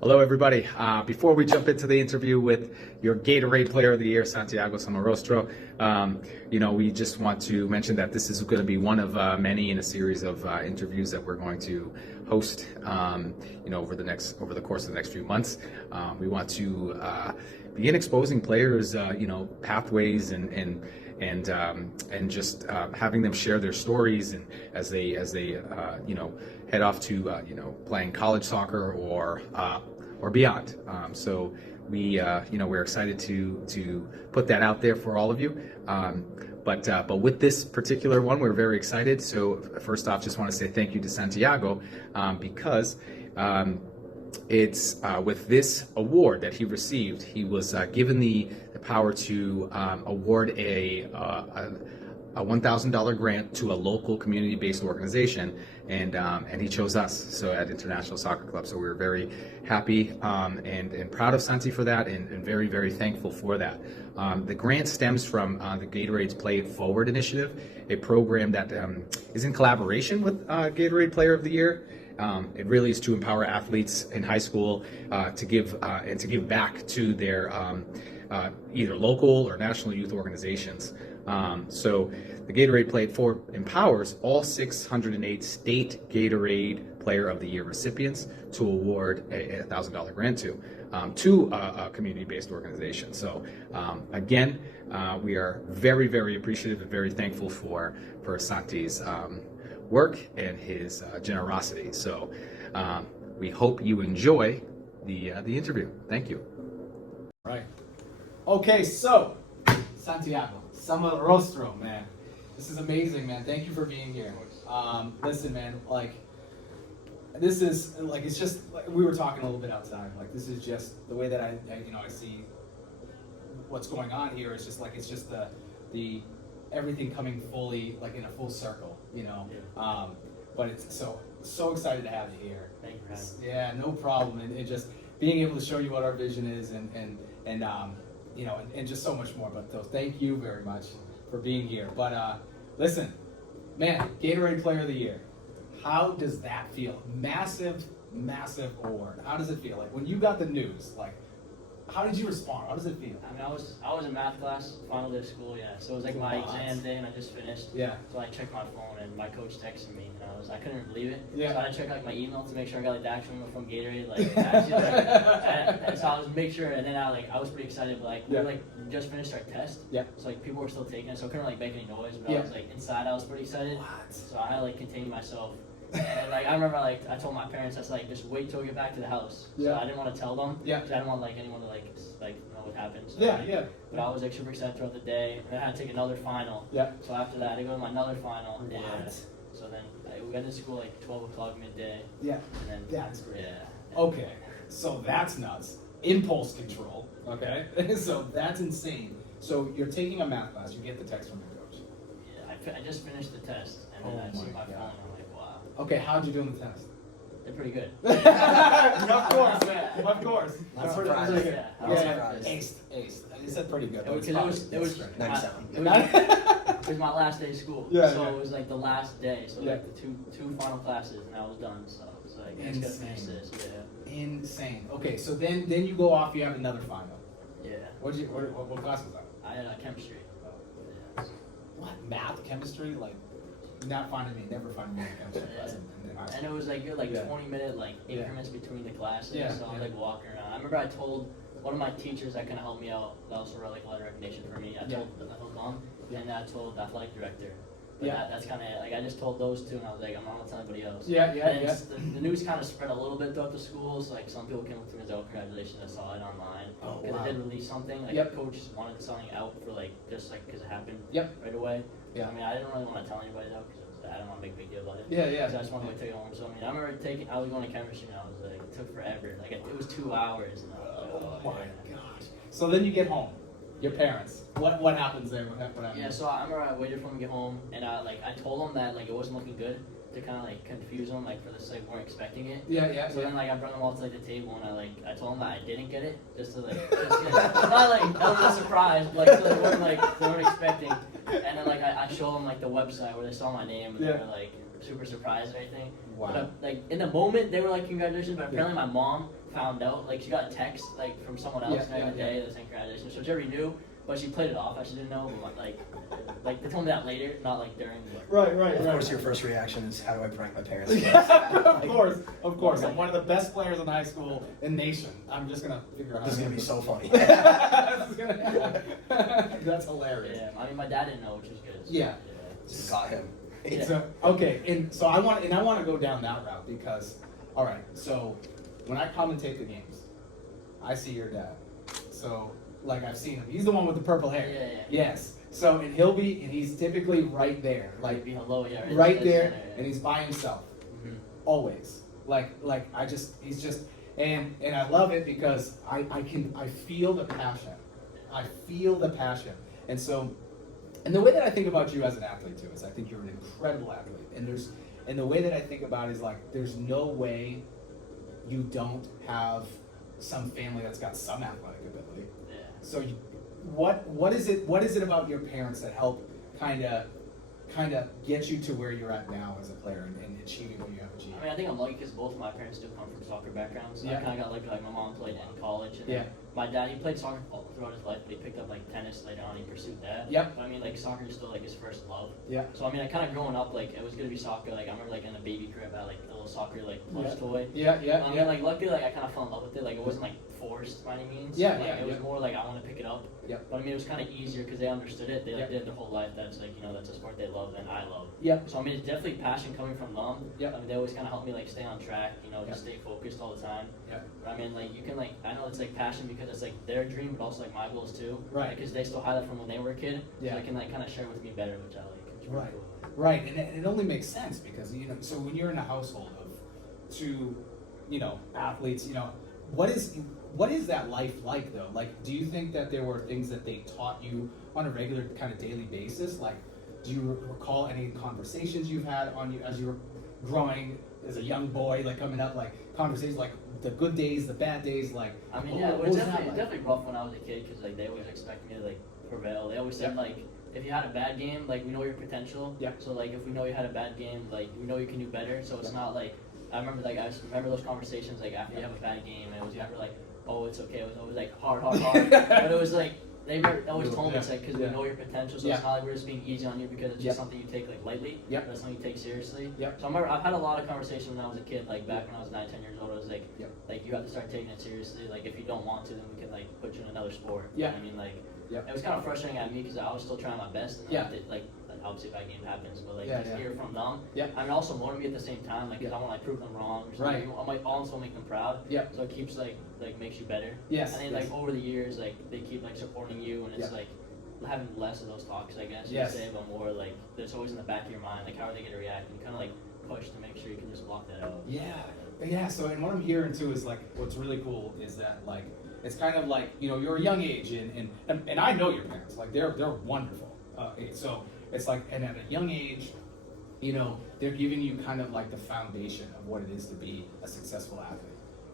Hello, everybody. Before we jump into the interview with your Gatorade Player of the Year, Santiago, we just want to mention that this is going to be one of many in a series of interviews that we're going to host, over the course of the next few months. We want to begin exposing players, pathways and just having them share their stories, and as they head off to playing college soccer or beyond. So we're excited to put that out there for all of you. But with this particular one, we're very excited. So first off, just want to say thank you to Santiago, because it's with this award that he received, he was given the power to award a $1,000 grant to a local community-based organization, and he chose us, so at International Soccer Club. So we were very happy and proud of Santi for that, and very, very thankful for that. The grant stems from the Gatorades Play It Forward initiative, a program that is in collaboration with Gatorade Player of the Year. It really is to empower athletes in high school to give back to their either local or national youth organizations. So the Gatorade Play It Forward empowers all 608 state Gatorade Player of the Year recipients to award a $1,000 grant to a community-based organization. So again, we are very, very appreciative and very thankful for Santi's work and his generosity. So we hope you enjoy the interview. Thank you. All right. Okay, so Santiago, Sama Rostro, man. This is amazing, man. Thank you for being here. Listen, man, this is it's just we were talking a little bit outside. This is just the way that I see what's going on here. Is just it's just the everything coming fully in a full circle, Yeah. But it's so excited to have you here. Thank you for having me. Yeah, no problem, and just being able to show you what our vision is, and just so much more. But thank you very much for being here. But listen, man, Gatorade Player of the Year. How does that feel? Massive, massive award. How does it feel? When you got the news, how did you respond? How does it feel? I mean, I was in math class, final day of school, yeah. So it was my exam day, and I just finished. Yeah. So I checked my phone, and my coach texted me, and I couldn't believe it. Yeah. So I checked my email to make sure I got the actual email from Gatorade, and so I was make sure, and then I was pretty excited, but we just finished our test. Yeah. So people were still taking it, so I couldn't make any noise, but Yeah. I was inside, I was pretty excited. What? So I contained myself. And I remember I told my parents, I was just wait till we get back to the house. Yeah. So I didn't want to tell them. Yeah. Because I didn't want anyone to know what happened. So Yeah. But I was super excited throughout the day, and then I had to take another final. Yeah. So after that, I go to my another final. What? Yeah. So then we got to school 12 o'clock midday. Yeah. And then That's great. Yeah. Okay, so that's nuts. Impulse control. Okay, so that's insane. So you're taking a math class. You get the text from your coach. Yeah. I just finished the test, and then I see my phone, and I'm like, wow. Okay, how'd you do in the test? They're pretty good. Of course, man. Of course. Not Pretty- surprised. pretty good. Yeah. Not Yeah. surprised. Aced. You said pretty good. It was Nice sound. It was my last day of school. Yeah, so yeah. it was the last day. So Yeah. the two final classes, and I was done. So it was I just gotta finish this. Yeah. Insane. Okay, so then you go off. You have another final. Yeah. What class was that? I had chemistry. Yeah. What, math, chemistry? Not finding me. Never finding me in chemistry class. And it was good Yeah. 20-minute increments between the classes. Yeah, So I was yeah. Walking around. I remember I told one of my teachers that kind of helped me out. That also wrote a lot of recognition for me. I told mom, and I told the athletic director. But that's kind of it. I just told those two, and I was I'm not gonna tell anybody else. Yeah. The news kind of spread a little bit throughout the schools. Some people came up to me and said, "Oh, congratulations! I saw it online." Oh, Because wow. I did release something. Yep. The coach wanted something out for because it happened. Yep. Right away. Yeah. So, I didn't really want to tell anybody though, because I didn't want to make a big deal about it. Yeah. So I just wanted to take it home. So I remember I was going to chemistry, and I was it took forever. It was 2 hours. And I was Oh my gosh. So then you get home. Your parents. What happens there? What happens? Yeah, so I remember I waited for him to get home, and I told him that it wasn't looking good, to kind of confuse them for this weren't expecting it. Yeah. So then I brought them all to the table, and I told them that I didn't get it, just to not that was a surprise, but so they weren't expecting. And then I showed them the website where they saw my name, and they were super surprised or anything. Wow. But in the moment they were congratulations, but apparently my mom found out, like she got a text like from someone else during the day that saying congratulations. So she already knew, but she played it off. I she didn't know, but like they told me that later, not like during. Right. Of course, your first reaction is, how do I prank my parents? Of course. I'm one of the best players in high school in nation. I'm just gonna figure out. This is gonna be so funny. That's hilarious. Yeah, I mean, my dad didn't know, which was good. So, Yeah. Just got him. Yeah. So, okay, and so I want to go down that route because, all right, so when I commentate the games, I see your dad. So, like, I've seen him. He's the one with the purple hair. Yeah. Yes. So, and he's typically right there, like be hello, yeah, right there, center, yeah. and he's by himself, Mhm. always. He's just, and I love it because I feel the passion. I feel the passion, and so. And the way that I think about you as an athlete too is I think you're an incredible athlete. And the way that I think about it is like there's no way you don't have some family that's got some athletic ability. Yeah. So what is it about your parents that help kind of get you to where you're at now as a player and achieving what you have achieved? I mean, I think I'm lucky because both of my parents do come from soccer backgrounds. So Yeah. I kind of got lucky. Like my mom played in college, and Yeah. my dad, he played soccer throughout his life, but he picked up like tennis later on. He pursued that. Yep. But I mean, like soccer is still like his first love. Yeah. So I mean, I kind of growing up, like it was gonna be soccer. Like I remember like in a baby crib, I had like a little soccer like plush toy. Yeah. I mean, like luckily, like I kind of fell in love with it. Like it wasn't like forced by any means. Yeah, Like, it was yeah. more like I want to pick it up. Yep. But I mean, it was kind of easier because they understood it. They like, Yep. did their whole life. That's like that's a sport they love and I love. Yep. So I mean, it's definitely passion coming from them. Yep. I mean, they always kind of help me like stay on track. Just Yep. stay focused all the time. Yep. But I mean, like you can like I know it's like passion because it's like their dream, but also like my goals too. Right. Because they still had that from when they were a kid. Yeah. So they can like kind of share with me better, which I like. It's really Right. cool. Right, and it only makes sense because so when you're in a household of two, athletes, what is that life like though? Like, do you think that there were things that they taught you on a regular kind of daily basis? Like, do you recall any conversations you've had as you were growing as a young boy, like coming up, like conversations, like the good days, the bad days, like? I mean, what- yeah, what it was was that definitely, like? definitely rough when I was a kid because like they always expected me to like prevail. They always said Yeah. like if you had a bad game, like we know your potential. Yeah. So like if we know you had a bad game, like we know you can do better. So it's Yeah. not like I remember those conversations like after you have a bad game, and it was Yeah. never like oh it's okay. It was always like hard, but it was like. They always told me it's like because Yeah. we know your potential, so Yeah. it's not like we're just being easy on you because it's Yeah. just something you take like lightly. Yeah. But it's something you take seriously. Yeah. So I remember I've had a lot of conversations when I was a kid, like back when I was 9, 10 years old. I was like, Yeah. like you have to start taking it seriously. Like if you don't want to, then we can like put you in another sport. Yeah. I mean like Yeah. it was kind of frustrating at me because I was still trying my best. And Yeah. like obviously bad game happens, but like Yeah, just yeah. hear from them. Yeah. I mean also motivate me at the same time, like because I want to like prove them wrong or something. Right. I might also make them proud. Yeah. So it keeps like makes you better. Yes. And then yes. like over the years, like they keep like supporting you, and it's Yeah. like having less of those talks, I guess you Yes. could say, but more like there's always in the back of your mind, like how are they gonna react, and you kind of like push to make sure you can just block that out. Yeah. So, and what I'm hearing too is like, what's really cool is that like, it's kind of like, you're a young age, and I know your parents, like they're wonderful. So it's like, and at a young age, they're giving you kind of like the foundation of what it is to be a successful athlete.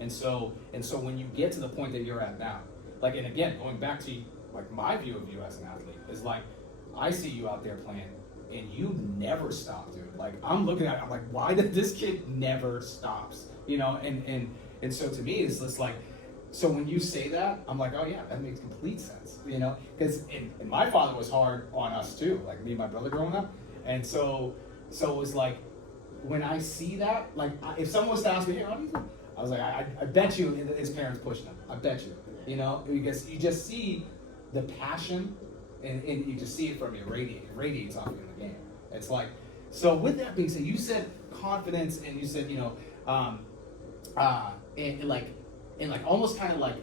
And so when you get to the point that you're at now, like, and again, going back to like my view of you as an athlete is like, I see you out there playing and you never stop, dude. Like I'm looking at it, I'm like, why did this kid never stops? And so to me, it's just like, so when you say that, I'm like, oh yeah, that makes complete sense, because and my father was hard on us too, like me and my brother growing up, and so it was like, when I see that, like if someone was to ask me, hey, how do you think? I was like, I bet you his parents pushed him. I bet you, because you just see the passion, and you just see it from you, it radiates off you in the game. It's like, so with that being said, you said confidence, and you said, and like almost kind of like,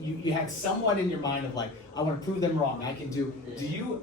you had somewhat in your mind of like, I want to prove them wrong. I can do. Yeah.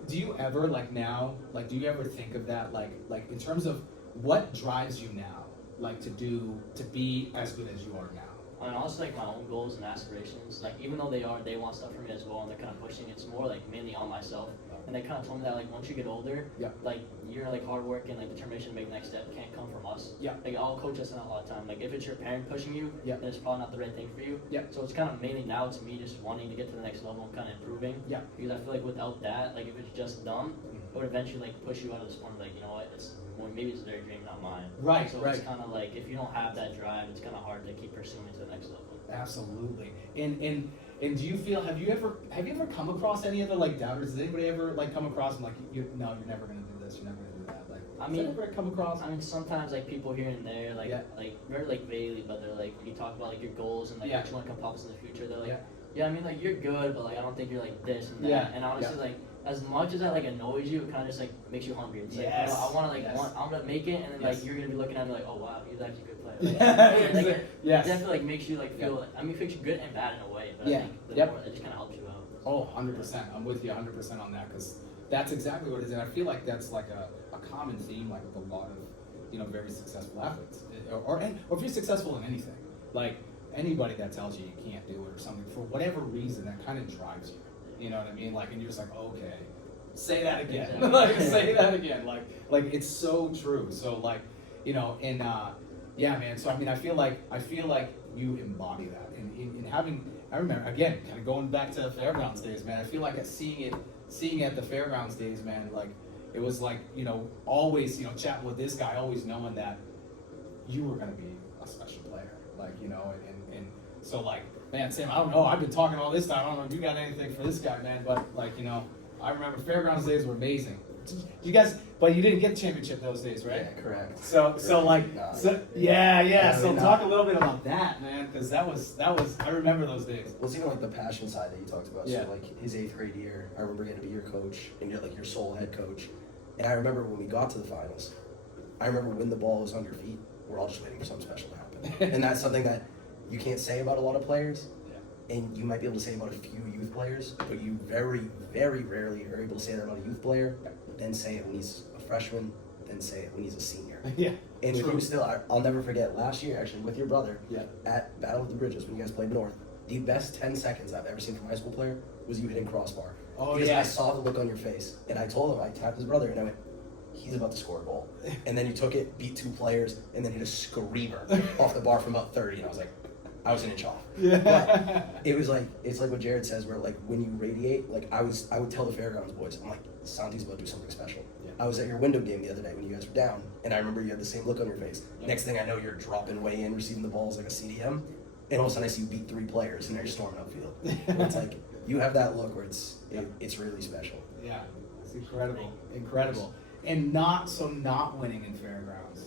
Do you ever like now, like do you ever think of that like in terms of what drives you now, like to be as good as you are now? I mean, honestly, like my own goals and aspirations, like even though they want stuff from me as well, and they're kind of pushing, it's more like mainly on myself. And they kind of told me that like once you get older, Yeah. like your like hard work and like determination to make the next step can't come from us. Yeah. Like I'll coach us in a lot of time. Like if it's your parent pushing you, Yeah. then it's probably not the right thing for you. Yeah. So it's kind of mainly now to me just wanting to get to the next level and kind of improving. Yeah. Because I feel like without that, like if it's just them, would eventually like push you out of the sport. Like, you know what, maybe it's their dream, not mine. Right, so right. it's kind of like if you don't have that drive, it's kind of hard to keep pursuing to the next level. Absolutely. And do you feel, have you ever come across any other like doubters? Has anybody ever like come across and like you're never gonna do this, you're never gonna do that? Like, I has mean, that ever come across? I mean, sometimes like people here and there, like Yeah. like very like vaguely, but they're like when you talk about like your goals and like Yeah. what you want to accomplish in the future, they're like, Yeah. yeah, I mean like you're good, but like I don't think you're like this and that. Yeah. And honestly, Yeah. like as much as that like annoys you, it kind of just like makes you hungry. It's like, Yes. you know, I want to like Yes. I'm gonna make it, and then Yes. like you're gonna be looking at me like, oh wow, he's actually a good player. Like, Yeah. like, Yes. it definitely like makes you like feel. I mean, it makes you good and bad in a way, but Yeah. I think the Yep. more, it just kind of helps you out. Oh, 100%. I'm with you 100% on that because that's exactly what it is. And I feel like that's like a common theme, like with a lot of, very successful athletes. Or if you're successful in anything, like anybody that tells you you can't do it or something, for whatever reason, that kind of drives you. You know what I mean? Like, and you're just like, okay, say that again. Exactly. Like, say that again. Like it's so true. So like, and yeah, man. So I mean, I feel like you embody that. And in having, I remember again, kind of going back to the fairgrounds days, man. I feel like seeing it at the fairgrounds days, man. Like it was like always chatting with this guy, always knowing that you were gonna be a special player. Like and so like, man, Sam, I don't know. I've been talking all this time. I don't know if you got anything for this guy, man. But like I remember fairgrounds days were amazing. You guys, but you didn't get the championship those days, right? Yeah, correct. So like, yeah. So no. talk a little bit about that, man, because that was. I remember those days. Well, it's even like the passion side that you talked about. Yeah. So like his 8th grade year, I remember getting to be your coach and you're like your sole head coach. And I remember when we got to the finals, I remember when the ball was on your feet, we're all just waiting for something special to happen. And that's something that you can't say about a lot of players. Yeah. And you might be able to say about a few youth players, but you very, very rarely are able to say that about a youth player. Then say it when he's a freshman, then say it when he's a senior. Yeah. And with True. you still, I'll never forget last year actually with your brother Yeah. at Battle of the Bridges when you guys played North. The best 10 seconds I've ever seen from a high school player was you hitting crossbar. Oh, because yeah. I saw the look on your face, and I told him, I tapped his brother, and I went, he's about to score a goal. And then you took it, beat 2 players, and then hit a screamer off the bar from about 30, and I was like, I was an inch off. Yeah. But it was like, it's like what Jared says, where like when you radiate, like I would tell the fairgrounds boys, I'm like, Santi's about to do something special. Yeah. I was at your window game the other day when you guys were down, and I remember you had the same look on your face. Yeah. Next thing I know, you're dropping way in, receiving the balls like a CDM, and all of a sudden I see you beat 3 players, and they're storming upfield. And it's like, you have that look where it's really special. Yeah. It's incredible. And not winning in fairgrounds.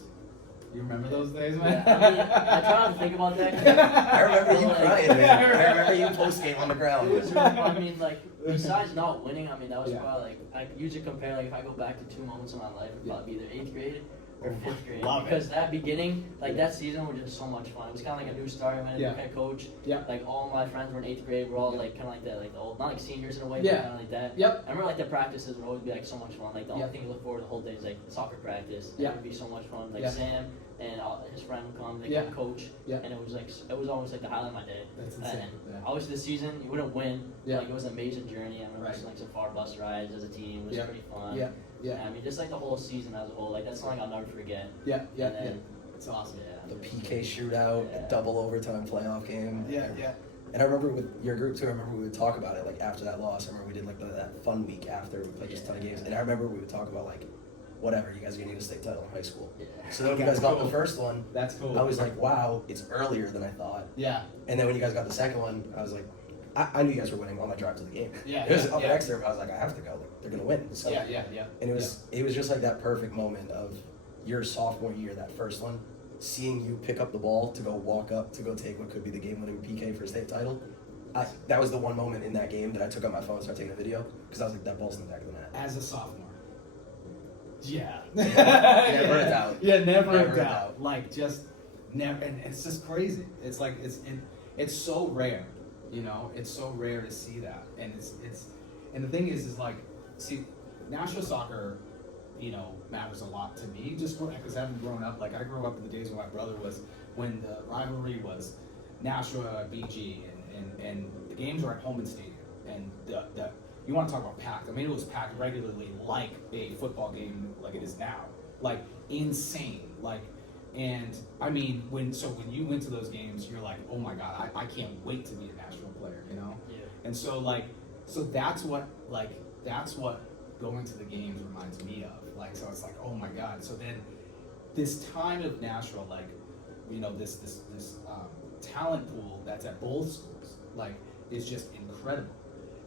You remember those days, man? Yeah, I mean, I try not to think about that. 'Cause I remember you like, crying, man. I remember you post game on the ground. It was really fun. I mean, like, besides not winning, I mean, that was Yeah. probably like, I usually compare, like, if I go back to 2 moments in my life, it'd probably be either 8th grade or 5th grade. Love it. Because that beginning, like, that season was just so much fun. It was kind of like a new start. I met a Yeah. new head coach. Yeah. Like, all my friends were in 8th grade. We're all, Yeah. like, kind of like that, like, the old, not like seniors in a way, Yeah. but kind of like that. Yep. I remember, like, the practices would always be, like, so much fun. Like, the only Yeah. thing you look forward to the whole day is, like, soccer practice. Yeah. It would be so much fun. Like, Yeah. Sam and his friend would come, they Yeah. come coach. Yeah. And it was, like, it was almost, like, the highlight of my day. That's insane. And Yeah. obviously, the season, you wouldn't win. Yeah. Like, it was an amazing journey. I remember Right. just, like, some far bus rides as a team. It was Yeah. pretty fun. Yeah. Yeah. And, I mean, just, like, the whole season as a whole. Like, that's something I'll never forget. Yeah. Yeah. And Yeah. then, It's awesome. yeah. The PK shootout, Yeah. the double overtime playoff game. Yeah. Yeah. And I remember with your group too, I remember we would talk about it like after that loss. I remember we did like that fun week after we played just a ton of games. And I remember we would talk about like, whatever, you guys are gonna need a state title in high school. Yeah. So then when you That's guys got cool. the first one, That's cool. I was like, wow, it's earlier than I thought. Yeah. And then when you guys got the second one, I was like, I knew you guys were winning on my drive to the game. Yeah, It was yeah, up yeah. next there, but I was like, I have to go. Like, they're gonna win. So Yeah. Yeah. Yeah. and it was just like that perfect moment of your sophomore year, that first one, seeing you pick up the ball to go walk up to go take what could be the game-winning PK for a state title. That was the one moment in that game that I took out my phone and started taking a video because I was like, that ball's in the back of the net. As a sophomore. Yeah. Never a doubt. Yeah, never Never a a doubt. doubt. Like just never, and it's just crazy. It's like it's so rare, It's so rare to see that, and and the thing is like, see, national soccer, matters a lot to me. Just because having grown up, like I grew up in the days when my brother was when the rivalry was Nashua BG, and the games were at Holman Stadium, and the you want to talk about packed. I mean, it was packed regularly like a football game like it is now. Like, insane. Like, and I mean, when you went to those games, you're like, oh my God, I can't wait to be a national player, Yeah. And so, like, that's what going to the games reminds me of. Like, so it's like, oh my God. So then this time of Nashville, like, you know, this talent pool that's at both schools, like, is just incredible.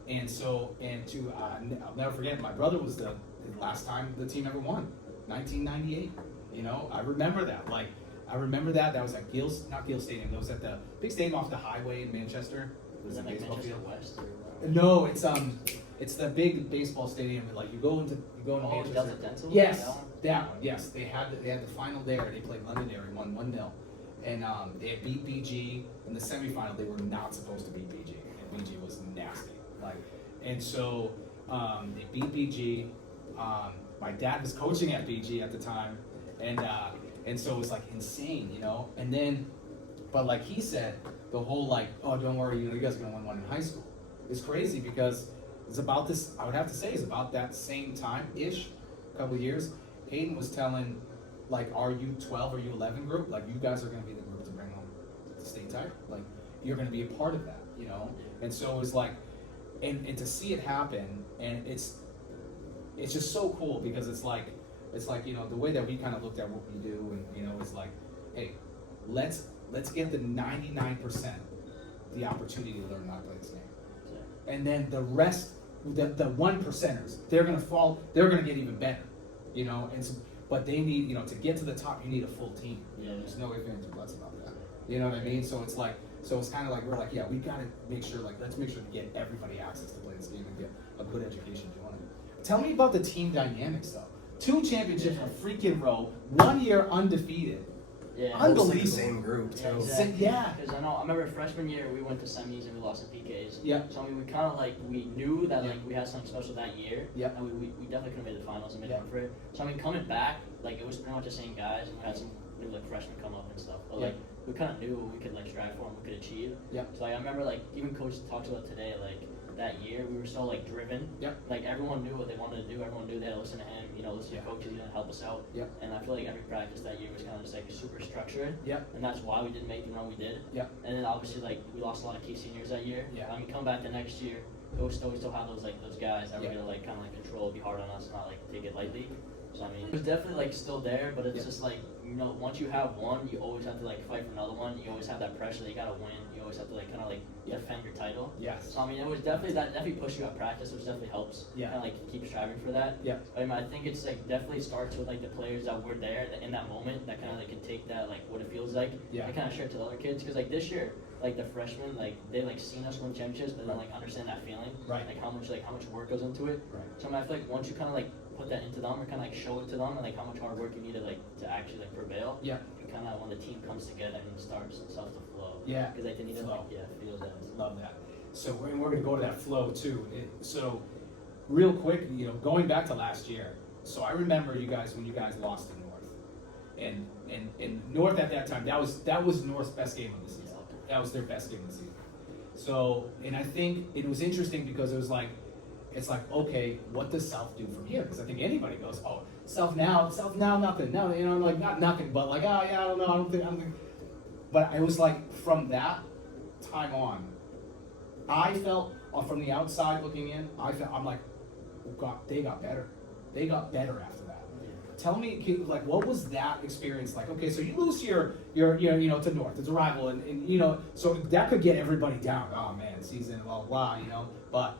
And so, I'll never forget, my brother was the last time the team ever won, 1998. You know, I remember that. Like, I remember that. That was at not Gill Stadium. That was at the big stadium off the highway in Manchester. Was that like Manchester West? Or, No, it's the big baseball stadium. Like, you go into Manchester. Delta Dental? Yes, that one. Yes, they had the final there. They played Londonderry, won 1-0, and they had beat BG in the semifinal. They were not supposed to beat BG, and BG was nasty. Like, and so they beat BG. My dad was coaching at BG at the time, and so it was like insane, you know. And then, but like he said, the whole like, oh, don't worry, you know, you guys are gonna win one in high school. It's crazy because it's about this. I would have to say it's about that same time-ish, a couple of years. Hayden was telling, like, our U12 or U11 group, like, you guys are gonna be the group to bring home the state title. Like, you're gonna be a part of that, you know. And so it was like, and to see it happen, and it's just so cool because it's like, you know, the way that we kind of looked at what we do, and you know, it's like, hey, let's get the 99% the opportunity to learn how to play this game, and then the rest, the 1%ers, they're gonna get even better, you know. And so, but they need, you know, to get to the top, you need a full team. Yeah. There's no ifs, ands, or buts about that. You know what I mean? So it's like, it's kind of like, we're like, yeah, we gotta make sure, like, let's make sure to get everybody access to play this game and get a good education doing it. Tell me about the team dynamics though. 2 championships in a freaking row, 1 year undefeated. Yeah. Unbelievable. Mostly the same group too. Yeah, exactly. Yeah. Because I remember freshman year we went to semis and we lost in PKs. Yeah. So I mean, we kind of like, we knew that like we had something special that year. Yeah. And we definitely could have made the finals and made Yeah. run for it. So I mean, coming back, like it was pretty much the same guys, and we had some new like freshmen come up and stuff. But like we kind of knew what we could like strive for and we could achieve. Yeah. So like, I remember like even coach talked about today, like that year we were so like driven. Yep. Like everyone knew what they wanted to do. Everyone knew they had to listen to him. You know, listen to coaches. He's gonna help us out. Yep. And I feel like every practice that year was kind of just like super structured. Yep. And that's why we didn't make the run we did. Yep. And then obviously like we lost a lot of key seniors that year. Yeah. I mean, come back the next year, we still have those guys that were Yeah. gonna like kind of like control, be hard on us, not like take it lightly. So I mean, it was definitely like still there, but it's just like, you know, once you have one, you always have to like fight for another one. You always have that pressure that you gotta win. You always have to like kind of like defend your title. Yes. So I mean, it was definitely pushed you at practice, which definitely helps. Yeah. Kind of like keep striving for that. Yeah. But I mean, I think it's like definitely starts with like the players that were there in that moment that kind of like can take that like what it feels like. Yeah. And kind of share it to the other kids, because like this year, like the freshmen, like they like seen us win championships, but then like understand that feeling. Right. Like how much work goes into it. Right. So I mean, I feel like once you kind of like put that into them or kind of like show it to them and like how much hard work you need to actually like prevail. Yeah. Kind of when the team comes together and it starts to flow. Yeah. Because like they need to Flow. feel that. Love that. So we're going to go to that flow too. So real quick, you know, going back to last year. So I remember you guys when you guys lost to North, and North at that time, that was North's best game of the season. That was their best game of the season. So, and I think it was interesting because it was like, it's like, okay, what does South do from here? Because I think anybody goes, oh, South now, nothing. No, you know, like not nothing, but like, oh yeah, I don't know, I don't think. But I was like, from that time on, I felt from the outside looking in, I'm like, oh God, they got better. They got better after that. Tell me, like, what was that experience like? Okay, so you lose your you know, to North, it's a rival, and you know, so that could get everybody down. Oh man, season, blah blah, you know. But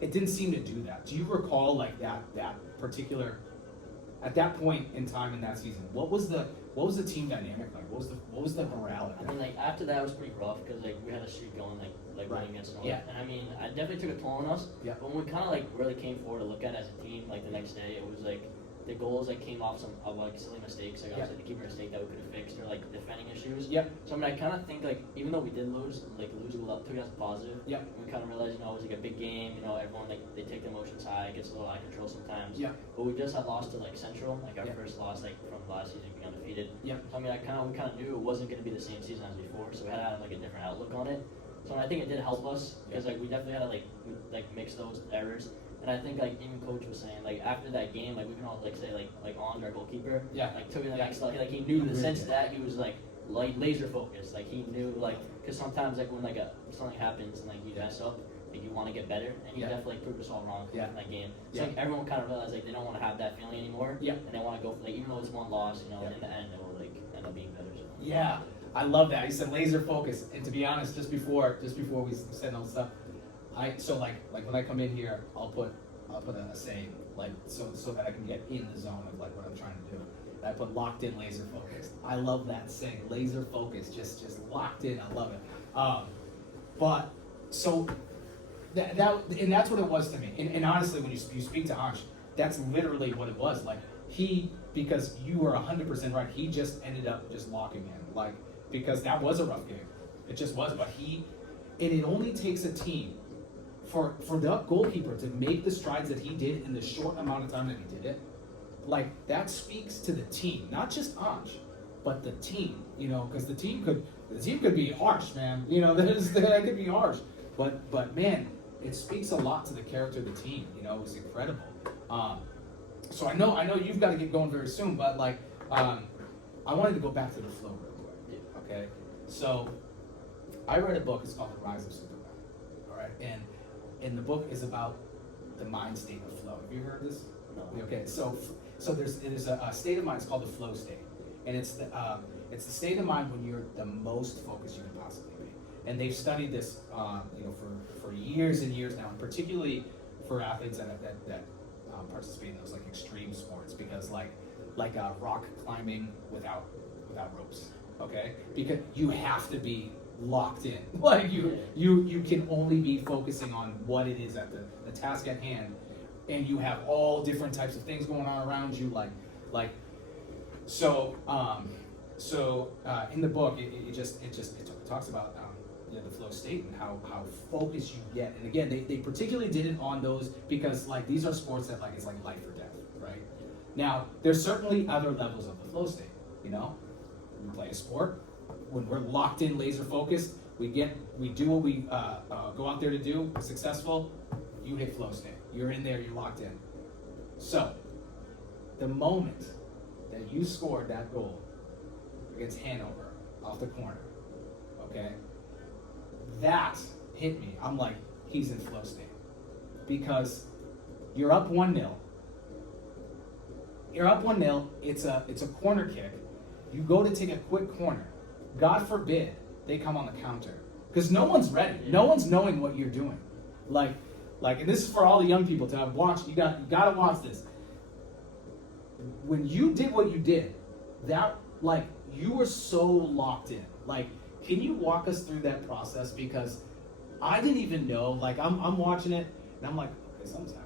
it didn't seem to do that. Do you recall like that particular, at that point in time in that season, what was the team dynamic like? What was the morale? I mean, like after that it was pretty rough because like we had a streak going like Right. running against North. Yeah. And I mean, I definitely took a toll on us. Yeah. But when we kind of like really came forward to look at it as a team, like the next day, it was like the goals that came off some like silly mistakes, like obviously the keeper mistake that we could have fixed, or like defending issues. Yep. So I mean, I kind of think like even though we did lose, like losing took it as a positive. Yep. We kind of realized, you know, it was like a big game. You know, everyone like they take the emotions high, it gets a little out of control sometimes. Yeah. But we just had lost to like Central, like our Yeah. first loss like from last season being undefeated. Yeah. So I mean, we kind of knew it wasn't going to be the same season as before, so we had to have like a different outlook on it. So I think it did help us because like we definitely had to like mix those errors. And I think like even coach was saying like after that game, like we can all like say like on our goalkeeper, Yeah. like took it to the Yeah. next level. Like he knew the Really sense did. that he was like laser focused. Like he knew like because sometimes like when like something happens and like you mess up, like you want to get better, and he Yeah. definitely proved us all wrong Yeah. in that game. So Yeah. like everyone kind of realized like they don't want to have that feeling anymore, Yeah. and they want to go for like even though it's one loss, you know, Yeah. in the end it will like end up being better. So. Yeah, I love that. He said laser focus. And to be honest, just before we said all the stuff, like when I come in here, I'll put a saying like so that I can get in the zone of like what I'm trying to do. And I put locked in, laser focused. I love that saying, laser focused, just locked in. I love it. But so that and that's what it was to me. And honestly, when you speak to Ansh, that's literally what it was. Like because you were 100% right. He just ended up just locking in, like because that was a rough game. It just was. But it only takes a team for the goalkeeper to make the strides that he did in the short amount of time that he did it. Like that speaks to the team, not just Ansh, but the team. You know, because the team could be harsh, man. You know, that could be harsh. But man, it speaks a lot to the character of the team. You know, it was incredible. So I know you've got to get going very soon, but like, I wanted to go back to the flow real quick. Okay, so I read a book. It's called The Rise of Superman. All right, and the book is about the mind state of flow. Have you heard this? No. Okay, so there's a state of mind. It's called the flow state, and it's the state of mind when you're the most focused you can possibly be. And they've studied this, for years and years now, and particularly for athletes that participate in those like extreme sports, because like rock climbing without ropes, okay? Because you have to be locked in. Like you can only be focusing on what it is at the task at hand, and you have all different types of things going on around you, in the book it talks about the flow state and how focused you get. And again, they particularly did it on those because like these are sports that like it's like life or death, right? Now there's certainly other levels of the flow state. You know, we play a sport when we're locked in, laser focused. We do what we go out there to do. We're successful. You hit flow state. You're in there. You're locked in. So the moment that you scored that goal against Hanover off the corner, okay, that hit me. I'm like, he's in flow state. Because you're up 1-0. You're up 1-0. It's a corner kick. You go to take a quick corner. God forbid they come on the counter. Because no one's ready. No one's knowing what you're doing. Like, and this is for all the young people to have watched. You gotta watch this. When you did what you did, that like you were so locked in. Like, can you walk us through that process? Because I didn't even know. Like, I'm watching it and I'm like, okay, something's happening.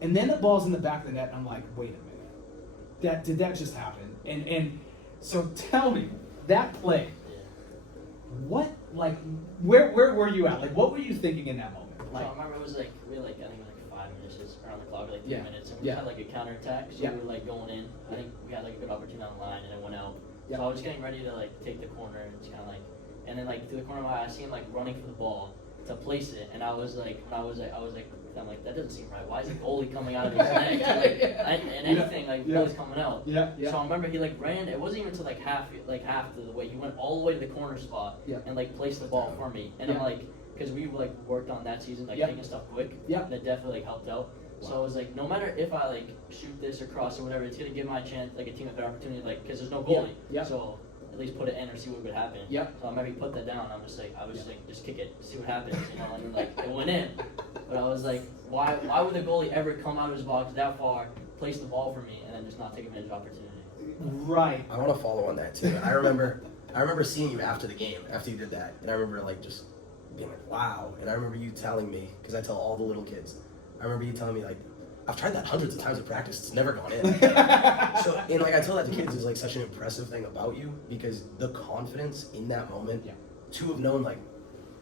And then the ball's in the back of the net. And I'm like, wait a minute. Did that just happen? And so tell me that play. What where were you at? Like, what were you thinking in that moment? Like, I remember it was like we had like I think it was like 5 minutes just around the clock, like 3 Yeah. minutes, and we Yeah. had like a counterattack. So Yeah. we were like going in. I think we had like a good opportunity on the line, and it went out. Yeah. So I was getting ready to like take the corner and just kind of like, and then like through the corner of my eye, I see him like running for the ball to place it, and I was like, I'm like, that doesn't seem right. Why is the goalie coming out of his neck? And anything like goalie's coming out. Yeah. So I remember he like ran. It wasn't even to like half of the way. He went all the way to the corner spot Yeah. and like placed the ball for me. And Yeah. I'm like, because we like worked on that season, like Yeah. taking stuff quick. Yeah. That definitely like helped out. Wow. So I was like, no matter if I like shoot this or cross or whatever, it's gonna give my chance, like a team a better opportunity, like because there's no goalie. Yeah. So at least put it in or see what would happen. Yeah. So I maybe put that down. I was like, just kick it, see what happens, you know. And then like it went in, but I was like, why would the goalie ever come out of his box that far, place the ball for me, and then just not take advantage of opportunity? Right. I want to follow on that too. I remember seeing you after the game, after you did that, and I remember like just being like, wow. And I remember you telling me, because I tell all the little kids, I remember you telling me like, I've tried that hundreds of times in practice. It's never gone in. So, and like I tell that to kids is like such an impressive thing about you, because the confidence in that moment, Yeah. to have known like,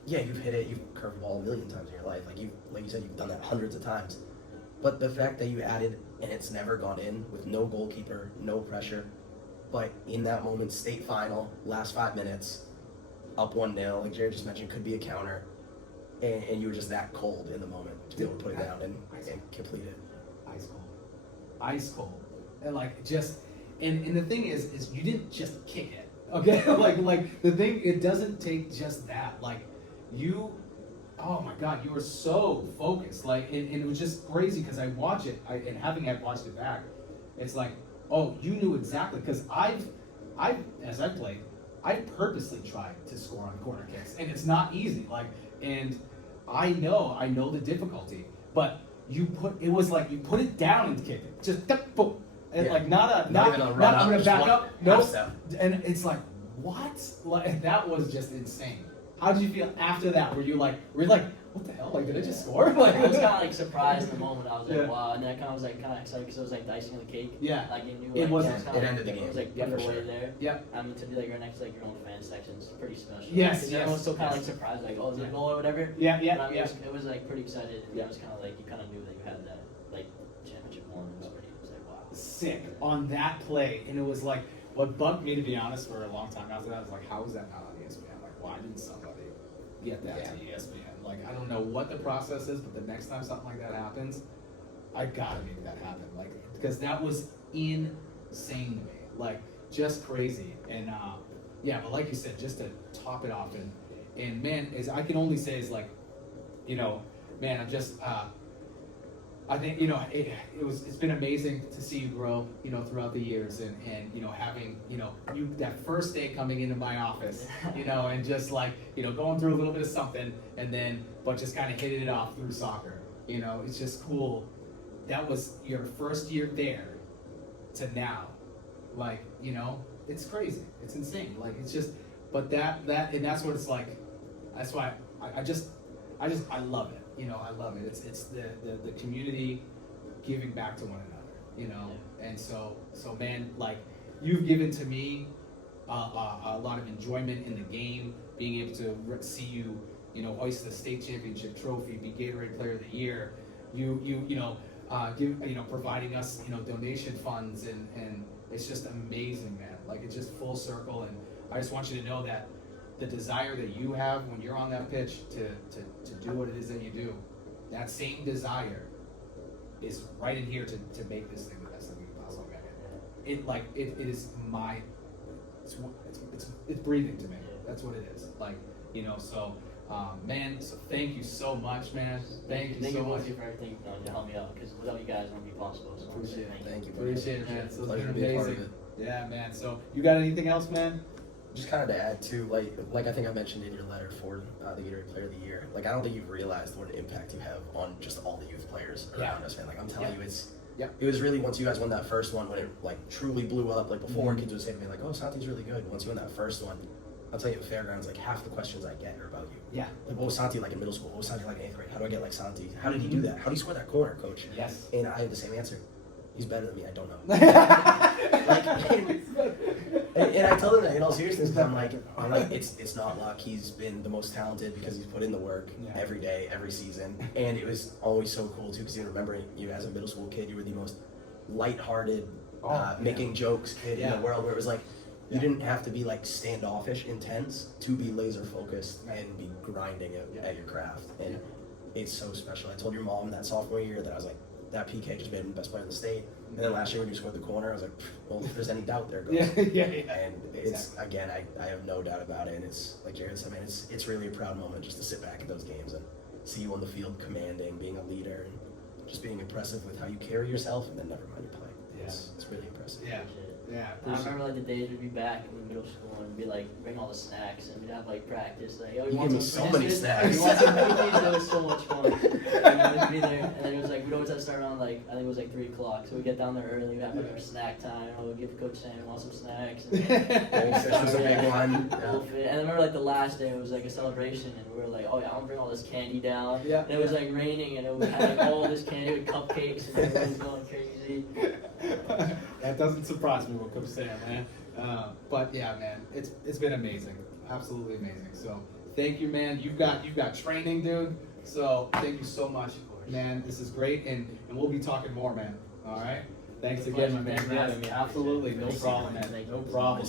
yeah, you've hit it, you've curved the ball a million times in your life. Like you said, you've done that hundreds of times. But the fact that you added and it's never gone in with no goalkeeper, no pressure, but in that moment, state final, last 5 minutes, up 1-0, like Jared just mentioned, could be a counter, and you were just that cold in the moment to be able to put it down and complete it. Ice cold. And like just and the thing is you didn't just kick it. Okay? like the thing, it doesn't take just that. Like you oh my God, you were so focused. Like, and it was just crazy because I watch it, and having watched it back, it's like, oh, you knew exactly. Because as I've played, I've purposely tried to score on corner kicks, and it's not easy. Like, and I know the difficulty, but it was like you put it down and kick it, just boom, and like not even a run I'm up, gonna just back one up, half no, step. and it's like what? Like that was just insane. How did you feel after that? Were you like, what the hell? Like, did I just score? Like, I was kind of like surprised in the moment. I was like, Yeah. wow, and then I kind of was like kind of excited because it was like the icing on the cake. Yeah. Like you knew. It Like, wasn't- kinda it ended the It was game. like Yeah, put for away sure. there. Yeah. I mean, to be like right next to like your own fan section is pretty special. Yes, Because yes, everyone's still kind of yes. like surprised, like, oh, is it a goal or whatever. Yeah, But I mean, yeah. it was like pretty excited. And it was kind of like you kind of knew that you had that like championship one. It was like wow. Sick on that play, and it was like what bugged me, to be honest, for a long time after that. I was like, how is that not on ESPN? Like, why didn't somebody get that to ESPN? Like, I don't know what the process is, but the next time something like that happens, I gotta make that happen. Like, because that was insane to me, like just crazy. And yeah, but like you said, just to top it off, and man, I can only say is like, you know, man, I'm just. I think, you know, it's been amazing to see you grow, you know, throughout the years, and you know, having, you know, that first day coming into my office, you know, and just like, you know, going through a little bit of something, and then but just kind of hitting it off through soccer. You know, it's just cool. That was your first year there to now, like, you know, it's crazy, it's insane. Like, it's just, but that and that's what it's like. That's why I love it. You know, I love it. It's the community giving back to one another, you know. And so man, like, you've given to me a lot of enjoyment in the game, being able to see you, you know, hoist the state championship trophy, be Gatorade Player of the Year. You know, providing us, you know, donation funds, and it's just amazing, man. Like, it's just full circle, and I just want you to know that the desire that you have when you're on that pitch to do what it is that you do, that same desire is right in here to make this thing the best thing we can possibly make it. It is my, it's breathing to me. That's what it is. Like, you know, so man, so thank you so much, man. Thank you so much. Thank you for everything you've done to help me out, because without you guys, it wouldn't be possible. So Appreciate it. Thank you. Appreciate it, man. So it's Pleasure been to be a part of amazing. it. Yeah, man. So you got anything else, man? Just kind of to add to, like I think I mentioned in your letter for the Gatorade Player of the Year, like, I don't think you've realized what an impact you have on just all the youth players around us, man. Like, I'm telling you, it was really, once you guys won that first one, when it like truly blew up. Like, before, kids would say to me like, oh, Santi's really good. Once you won that first one, I'll tell you, at Fairgrounds, like, half the questions I get are about you. Yeah. Like, what was Santi like in middle school? What was Santi like in 8th grade? How do I get like Santi? How did he do that? How did he score that corner, coach? Yes. And I had the same answer. He's better than me. I don't know. And I told him that in all seriousness, because I'm like, it's not luck. He's been the most talented because he's put in the work every day, every season. And it was always so cool too, because you remember, you as a middle school kid, you were the most lighthearted, making jokes kid in the world, where it was like, you didn't have to be like standoffish, intense to be laser focused and be grinding at your craft. And it's so special. I told your mom that sophomore year that I was like, that PK just made him the best player in the state. And then last year when you scored the corner, I was like, well, if there's any doubt, there it goes. Yeah. And it's, again, I have no doubt about it. And it's, like Jared said, man, it's really a proud moment just to sit back at those games and see you on the field commanding, being a leader, and just being impressive with how you carry yourself, and then never mind your play. It's really impressive. Yeah. I remember like the days we'd be back in middle school and be like bring all the snacks, and we'd have like practice, like, oh, You want gave me some so many biscuits? snacks. You want some cookies? That was so much fun. And we'd be there, and then it was like we'd always have to start around like, I think it was like 3 o'clock, so we'd get down there early, we'd have like our snack time, and we'd give Coach Sam, want some snacks. And This was a big one. And I remember like the last day, it was like a celebration, and we were like, oh yeah, I'm gonna bring all this candy down. And it was like raining, and it was had like all this candy with cupcakes, and everyone was going crazy. That doesn't surprise me what Coach Sam, man. But yeah, man, it's been amazing, absolutely amazing. So thank you, man. You've got training, dude. So thank you so much, man. This is great, and we'll be talking more, man. All right. Thanks again, my man. Thanks for having me. Absolutely, no Thank you. problem, man. Thank you. No problem.